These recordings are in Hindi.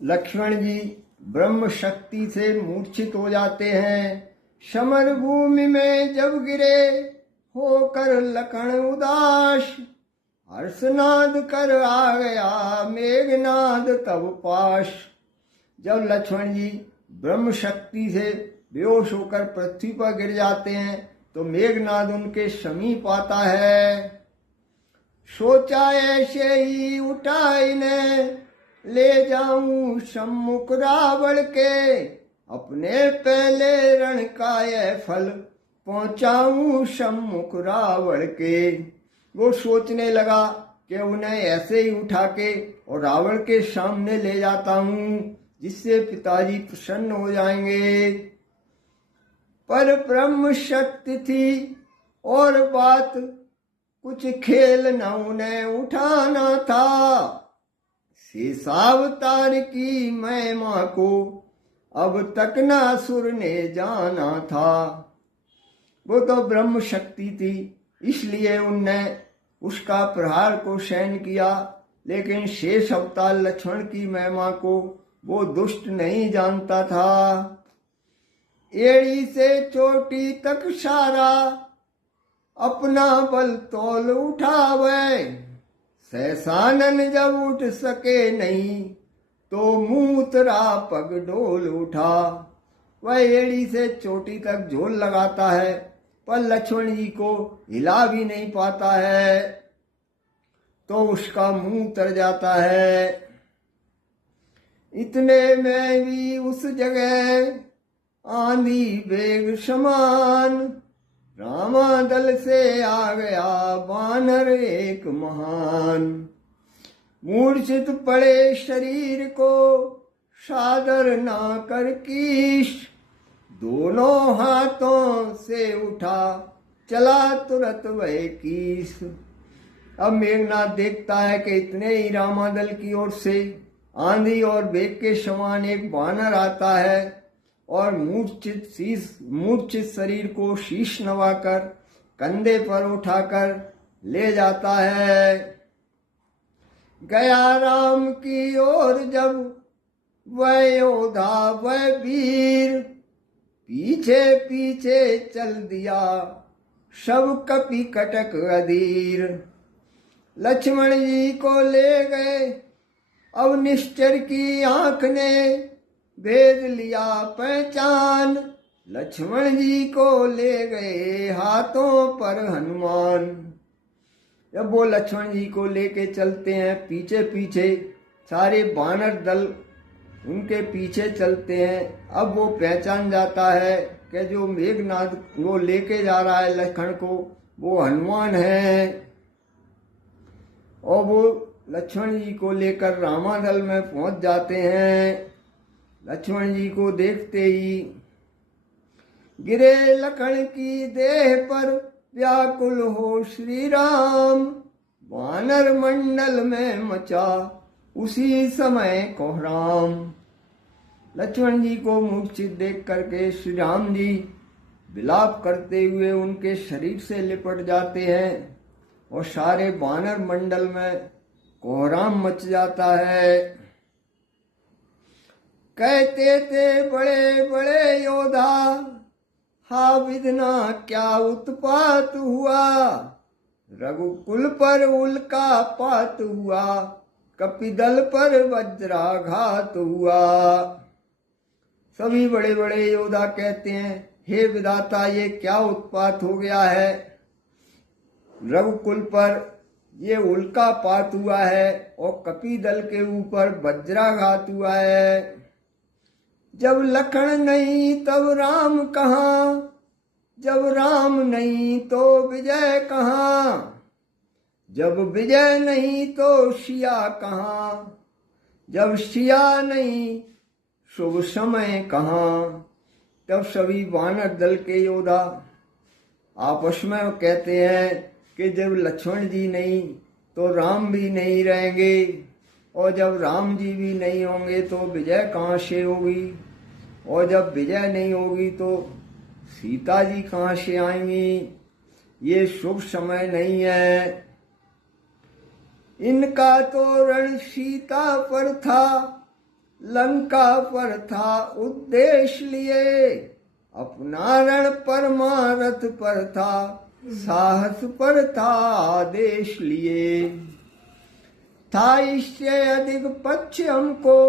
लक्ष्मण जी ब्रह्म शक्ति से मूर्छित हो जाते हैं। समर भूमि में जब गिरे होकर लखन उदास, हर्षनाद कर आ गया मेघनाद तब पास। जब लक्ष्मण जी ब्रह्म शक्ति से बेहोश होकर पृथ्वी पर गिर जाते हैं तो मेघनाद उनके समीप आता है। सोचा ऐसे ही उठा इन्हें ले जाऊं सम्मुख रावण के, अपने पहले रण का यह फल पहुंचाऊं सम्मुख रावण के। वो सोचने लगा कि उन्हें ऐसे ही उठा के और रावण के सामने ले जाता हूं, जिससे पिताजी प्रसन्न हो जाएंगे। पर ब्रह्म शक्ति थी और बात कुछ खेल न उन्हें उठाना था। शेषावतार की महिमा को अब तक न असुर ने जाना था। वो तो ब्रह्म शक्ति थी, इसलिए उनने उसका प्रहार को सहन किया, लेकिन शेष अवतार लक्ष्मण की महिमा को वो दुष्ट नहीं जानता था। एड़ी से चोटी तक सारा अपना बल तोल उठावे, सहसानन जब उठ सके नहीं तो मूतरा पग डोल उठा। वह एड़ी से चोटी तक झोल लगाता है पर लक्ष्मण जी को हिला भी नहीं पाता है, तो उसका मुंह तर जाता है। इतने में भी उस जगह आंधी बेग समान, रामादल से आ गया वानर एक महान। मूर्छित पड़े शरीर को सादर ना कर कीश, दोनों हाथों से उठा चला तुरंत वह कीस। अब मेघनाथ देखता है कि इतने ही रामादल की ओर से आंधी और बेग के समान एक वानर आता है और मूर्छित शरीर को शीश नवाकर कंधे पर उठाकर ले जाता है। गया राम की ओर जब वह योधा वह वीर, पीछे पीछे चल दिया सब कपि कटक अधीर। लक्ष्मण जी को ले गए अब निश्चर की आंख ने भेद लिया पहचान। लक्ष्मण जी को ले गए हाथों पर हनुमान। जब वो लक्ष्मण जी को लेके चलते हैं, पीछे पीछे सारे वानर दल उनके पीछे चलते हैं। अब वो पहचान जाता है कि जो मेघनाद वो लेके जा रहा है लखन को, वो हनुमान है। और वो लक्ष्मण जी को लेकर रामादल में पहुंच जाते हैं। लक्ष्मण जी को देखते ही गिरे लखन की देह पर व्याकुल हो श्री राम। वानर मंडल में मचा उसी समय कोहराम। लक्ष्मण जी को मूर्छित देख करके श्री राम जी विलाप करते हुए उनके शरीर से लिपट जाते हैं और सारे वानर मंडल में कोहराम मच जाता है। कहते थे बड़े बड़े योद्धा, हा विधना क्या उत्पात हुआ। रघुकुल पर उल्का पात हुआ, कपिदल पर वज्राघात हुआ। सभी बड़े बड़े योद्धा कहते हैं, हे विधाता ये क्या उत्पात हो गया है। रघुकुल पर ये उल्का पात हुआ है और कपिदल के ऊपर वज्राघात हुआ है। जब लखन नहीं तब राम कहाँ, जब राम नहीं तो विजय कहाँ। जब विजय नहीं तो सिया कहाँ, जब सिया नहीं शुभ समय कहाँ। तब सभी वानर दल के योद्धा आपस में कहते हैं कि जब लक्ष्मण जी नहीं तो राम भी नहीं रहेंगे, और जब राम जी भी नहीं होंगे तो विजय कहाँ से होगी, और जब विजय नहीं होगी तो सीता जी कहाँ से आएंगी। ये शुभ समय नहीं है। इनका तो रण सीता पर था, लंका पर था उद्देश्य लिए, अपना रण परमारथ पर था, साहस पर था आदेश लिए। था इससे अधिक पक्ष हमको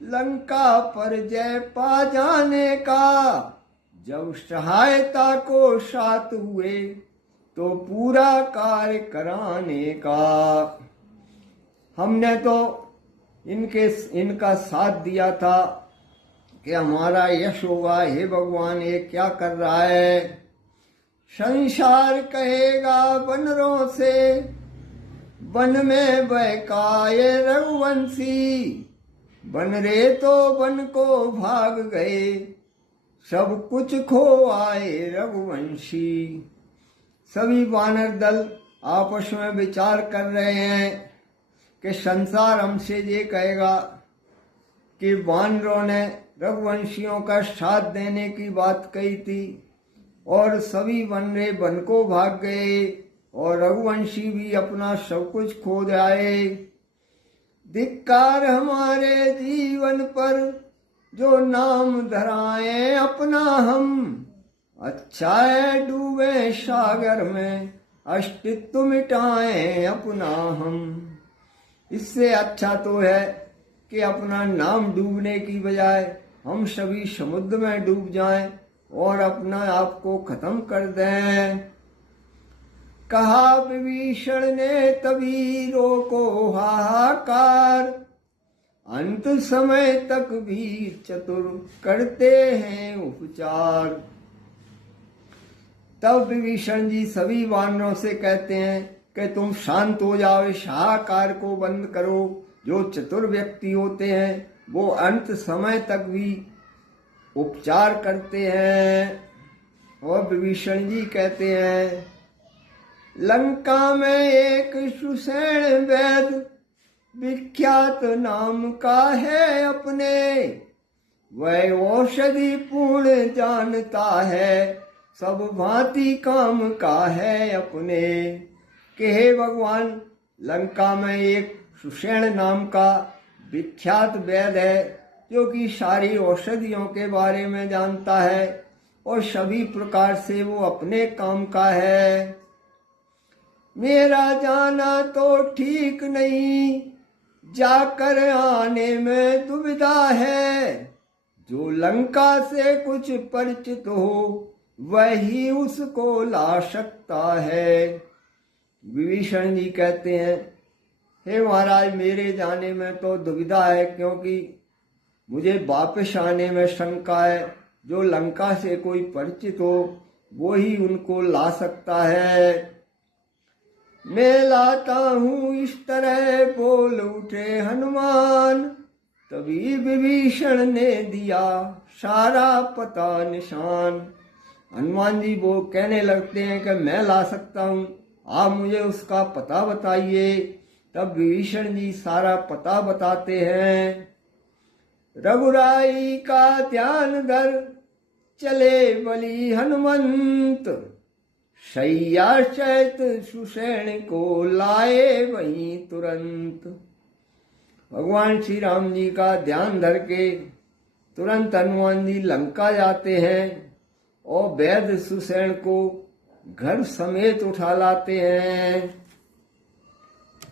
लंका पर जय पा जाने का, जब सहायता को साथ हुए तो पूरा कार्य कराने का। हमने तो इनका साथ दिया था कि हमारा यश होगा, हे भगवान ये क्या कर रहा है। संसार कहेगा बनरों से, वन में बहकाए रघुवंशी, बनरे तो वन को भाग गए, सब कुछ खो आए रघुवंशी। सभी वानर दल आपस में विचार कर रहे हैं कि संसार हमसे ये कहेगा कि वानरों ने रघुवंशियों का साथ देने की बात कही थी और सभी बनरे वन को भाग गए और रघुवंशी भी अपना सब कुछ खो जाए। धिक्कार हमारे जीवन पर जो नाम धराए अपना हम, अच्छा है डूबे सागर में अस्तित्व मिटाए अपना हम। इससे अच्छा तो है कि अपना नाम डूबने की बजाय हम सभी समुद्र में डूब जाएं और अपना आप को खत्म कर दें। कहा विभीषण ने तभी रोको हाहाकार, अंत समय तक भी चतुर करते हैं उपचार। तब विभीषण जी सभी वानरों से कहते हैं कि तुम शांत हो जाओ, इस हाहाकार को बंद करो। जो चतुर व्यक्ति होते हैं वो अंत समय तक भी उपचार करते हैं। और विभीषण जी कहते हैं, लंका में एक सुषेण वैद्य विख्यात नाम का है अपने, वह औषधि पूर्ण जानता है, सब भांति काम का है अपने। कि हे भगवान, लंका में एक सुषेण नाम का विख्यात वैद्य है जो कि सारी औषधियों के बारे में जानता है और सभी प्रकार से वो अपने काम का है। मेरा जाना तो ठीक नहीं, जाकर आने में दुविधा है, जो लंका से कुछ परिचित हो वही उसको ला सकता है। विभीषण जी कहते हैं, हे महाराज, मेरे जाने में तो दुविधा है, क्योंकि मुझे वापस आने में शंका है। जो लंका से कोई परिचित हो वो ही उनको ला सकता है। मैं लाता हूँ, इस तरह बोल उठे हनुमान, तभी विभीषण ने दिया सारा पता निशान। हनुमान जी वो कहने लगते हैं कि मैं ला सकता हूँ, आप मुझे उसका पता बताइए। तब विभीषण जी सारा पता बताते हैं। रघुराई का ध्यान धर चले बलि हनुमंत, शैया चैत सुषेण को लाए वहीं तुरंत। भगवान श्री राम जी का ध्यान धर के तुरंत हनुमान जी लंका जाते हैं और वैद्य सुषेण को घर समेत उठा लाते हैं।